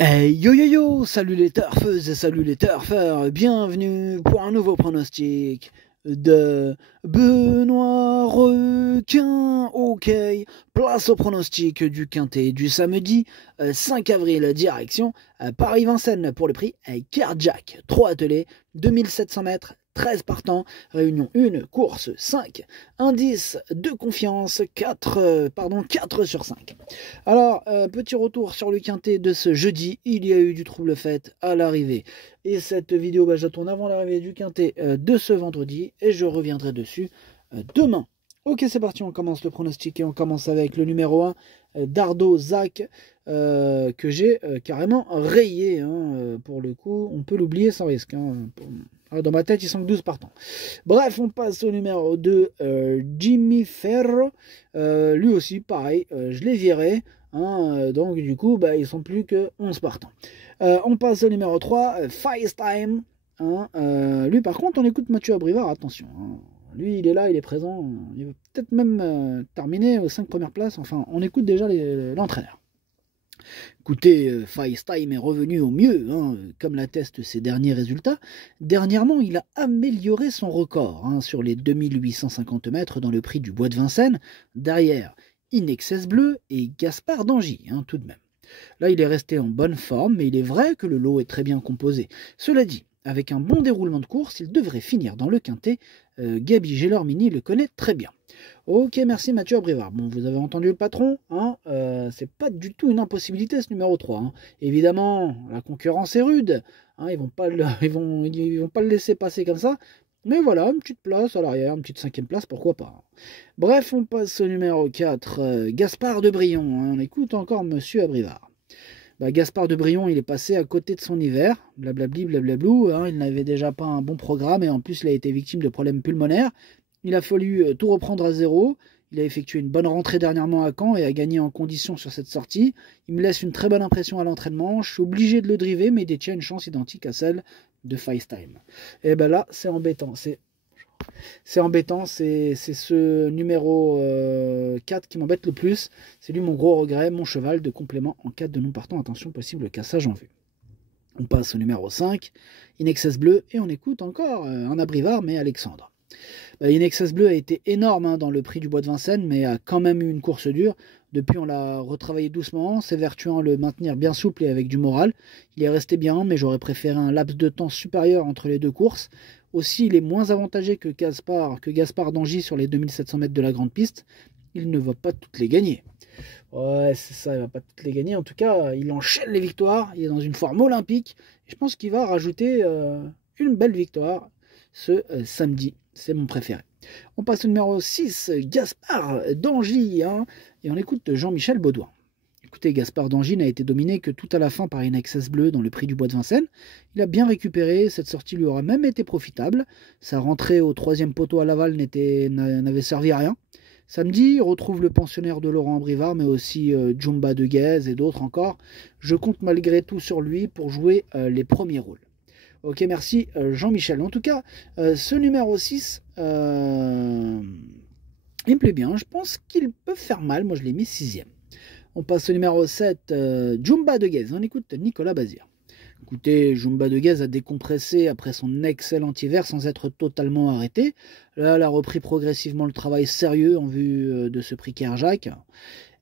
Hey yo yo yo, salut les turfeuses et salut les turfeurs, bienvenue pour un nouveau pronostic de Benoît Requin. Ok, place au pronostic du quintet du samedi 5 avril, direction Paris-Vincennes pour le prix Kerjack. 3 attelés, 2700 mètres, 13 partants, réunion 1, course 5, indice de confiance 4 sur 5. Alors, petit retour sur le quintet de ce jeudi, il y a eu du trouble fait à l'arrivée. Et cette vidéo, je la tourne avant l'arrivée du quintet de ce vendredi et je reviendrai dessus demain. Ok, c'est parti, on commence le pronostic et on commence avec le numéro 1, Dardo Zach, que j'ai carrément rayé. Pour le coup, on peut l'oublier sans risque. Dans ma tête, ils sont que 12 partants. Bref, on passe au numéro 2, Jimmy Ferro. Lui aussi, pareil, je l'ai viré. Donc, du coup, ils sont plus que 11 partants. On passe au numéro 3, FaceTime. Lui, par contre, on écoute Mathieu Abrivard, attention. Lui, il est là, il est présent. Il va peut-être même terminer aux 5 premières places. Enfin, on écoute déjà l'entraîneur. Écoutez, FaceTime est revenu au mieux, comme l'attestent ses derniers résultats. Dernièrement, il a amélioré son record sur les 2850 mètres dans le prix du Bois de Vincennes, derrière Inexcess Bleu et Gaspard d'Angy, tout de même. Là, il est resté en bonne forme, mais il est vrai que le lot est très bien composé. Cela dit, avec un bon déroulement de course, il devrait finir dans le quintet. Gabi Gelormini le connaît très bien. Ok, merci Mathieu Abrivard. Bon, vous avez entendu le patron, c'est pas du tout une impossibilité ce numéro 3. Évidemment, la concurrence est rude, ils vont pas le laisser passer comme ça. Mais voilà, une petite place à l'arrière, une petite 5e place, pourquoi pas. Bref, on passe au numéro 4, Gaspard de Brion. On écoute encore Monsieur Abrivard. Gaspard de Brion, il est passé à côté de son hiver, blablabli, blablablou, il n'avait déjà pas un bon programme et en plus il a été victime de problèmes pulmonaires. Il a fallu tout reprendre à zéro. Il a effectué une bonne rentrée dernièrement à Caen et a gagné en condition sur cette sortie. Il me laisse une très bonne impression à l'entraînement. Je suis obligé de le driver, mais il détient une chance identique à celle de FaceTime. Et là, c'est embêtant. C'est embêtant, c'est ce numéro 4 qui m'embête le plus. C'est lui mon gros regret, mon cheval de complément en cas de non partant. Attention, possible cassage en vue. On passe au numéro 5, Inexcess Bleu, et on écoute encore un Abrivard, mais Alexandre. Inexcess Bleu a été énorme dans le prix du Bois de Vincennes, mais a quand même eu une course dure. Depuis, on l'a retravaillé doucement, s'évertuant à le maintenir bien souple et avec du moral. Il est resté bien, mais j'aurais préféré un laps de temps supérieur entre les deux courses. Aussi, il est moins avantagé que Gaspard d'Angy sur les 2700 mètres de la grande piste. Il ne va pas toutes les gagner. Ouais, c'est ça, il va pas toutes les gagner. En tout cas, il enchaîne les victoires. Il est dans une forme olympique. Et je pense qu'il va rajouter une belle victoire ce samedi. C'est mon préféré. On passe au numéro 6, Gaspard d'Angy. Et on écoute Jean-Michel Baudouin. Écoutez, Gaspard d'Angy n'a été dominé que tout à la fin par Inexcess Bleu dans le prix du Bois de Vincennes. Il a bien récupéré, cette sortie lui aura même été profitable. Sa rentrée au 3e poteau à Laval n'avait servi à rien. Samedi, il retrouve le pensionnaire de Laurent Abrivard, mais aussi Jumba de Guez et d'autres encore. Je compte malgré tout sur lui pour jouer les premiers rôles. Ok, merci Jean-Michel. En tout cas, ce numéro 6, il me plaît bien. Je pense qu'il peut faire mal. Moi, je l'ai mis 6e. On passe au numéro 7, Jumba de Guez. On écoute Nicolas Bazir. Écoutez, Jumba de Guez a décompressé après son excellent hiver sans être totalement arrêté. Là, elle a repris progressivement le travail sérieux en vue de ce prix Kerjack.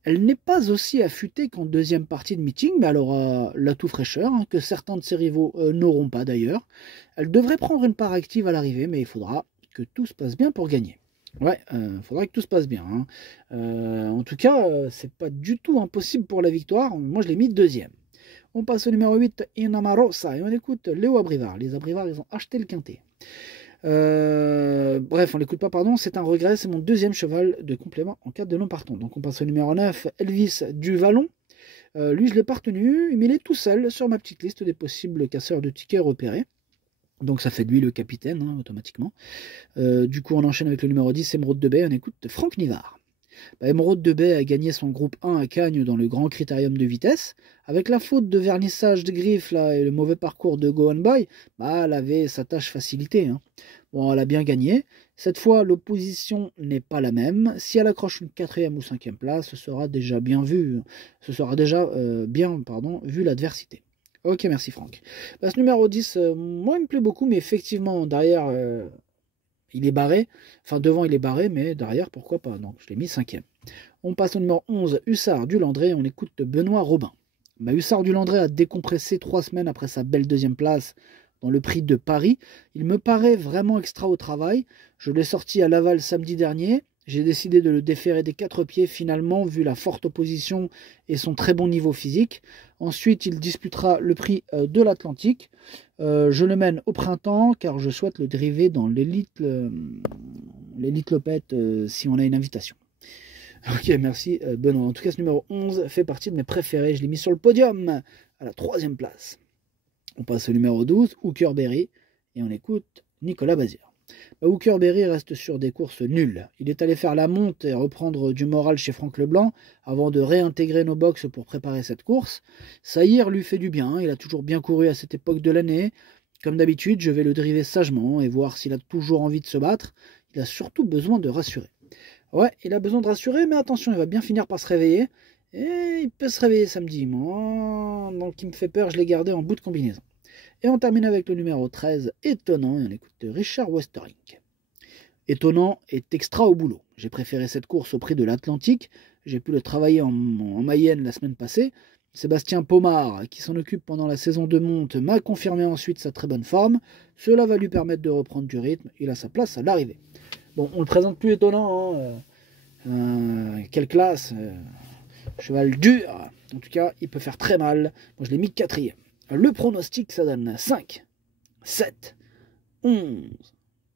Elle n'est pas aussi affûtée qu'en deuxième partie de meeting, mais elle aura l'atout fraîcheur, que certains de ses rivaux n'auront pas d'ailleurs. Elle devrait prendre une part active à l'arrivée, mais il faudra que tout se passe bien pour gagner. Ouais, faudra que tout se passe bien. En tout cas, c'est pas du tout impossible pour la victoire. Moi, je l'ai mis 2e. On passe au numéro 8, Inamarosa, et on écoute Léo Abrivard. Les Abrivard, ils ont acheté le quintet. Bref, on l'écoute pas, pardon, c'est un regret, c'est mon 2e cheval de complément en cas de non partant. Donc on passe au numéro 9, Elvis du Vallon. Lui, je l'ai pas retenu, mais il est tout seul sur ma petite liste des possibles casseurs de tickets repérés. Donc ça fait de lui le capitaine, automatiquement. Du coup, on enchaîne avec le numéro 10, Émeraude de Baie, on écoute Franck Nivard. Émeraude de Baie a gagné son groupe 1 à Cagnes dans le grand critérium de vitesse. Avec la faute de vernissage de griffes et le mauvais parcours de Go On Boy, elle avait sa tâche facilitée. Bon, elle a bien gagné. Cette fois, l'opposition n'est pas la même. Si elle accroche une 4e ou 5e place, ce sera déjà bien vu. Ce sera déjà bien vu l'adversité. Ok, merci Franck. Bah, ce numéro 10, moi il me plaît beaucoup, mais effectivement, derrière, il est barré. Enfin, devant il est barré, mais derrière, pourquoi pas. Donc je l'ai mis 5e. On passe au numéro 11, Hussard du Landré. On écoute Benoît Robin. Bah, Hussard du Landré a décompressé 3 semaines après sa belle 2e place dans le prix de Paris. Il me paraît vraiment extra au travail. Je l'ai sorti à Laval samedi dernier. J'ai décidé de le déférer des 4 pieds finalement, vu la forte opposition et son très bon niveau physique. Ensuite, il disputera le prix de l'Atlantique. Je le mène au printemps, car je souhaite le dériver dans l'élite Lopette si on a une invitation. Ok, merci Benoît. En tout cas, ce numéro 11 fait partie de mes préférés. Je l'ai mis sur le podium à la 3e place. On passe au numéro 12, Hooker Berry, et on écoute Nicolas Bazir. Hooker Berry reste sur des courses nulles. Il est allé faire la monte et reprendre du moral chez Franck Leblanc avant de réintégrer nos box pour préparer cette course. Saïr lui fait du bien, il a toujours bien couru à cette époque de l'année. Comme d'habitude, je vais le driver sagement et voir s'il a toujours envie de se battre. Il a surtout besoin de rassurer. Ouais, il a besoin de rassurer, mais attention, il va bien finir par se réveiller. Et il peut se réveiller samedi. Moi, donc il me fait peur, je l'ai gardé en bout de combinaison. Et on termine avec le numéro 13, Étonnant, et on écoute Richard Westerink. Étonnant est extra au boulot. J'ai préféré cette course au prix de l'Atlantique. J'ai pu le travailler en Mayenne la semaine passée. Sébastien Pomard, qui s'en occupe pendant la saison de monte, m'a confirmé ensuite sa très bonne forme. Cela va lui permettre de reprendre du rythme. Il a sa place à l'arrivée. Bon, on le présente plus Étonnant. Quelle classe cheval dur. En tout cas, il peut faire très mal. Moi, je l'ai mis 4e. Le pronostic, ça donne 5, 7, 11,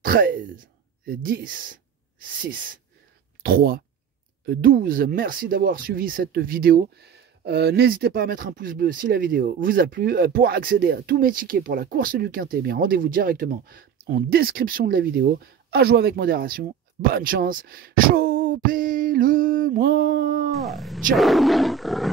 13, 10, 6, 3, 12. Merci d'avoir suivi cette vidéo. N'hésitez pas à mettre un pouce bleu si la vidéo vous a plu. Pour accéder à tous mes tickets pour la course du Quintet, bien rendez-vous directement en description de la vidéo. À jouer avec modération. Bonne chance. Chopez-le moi. Ciao.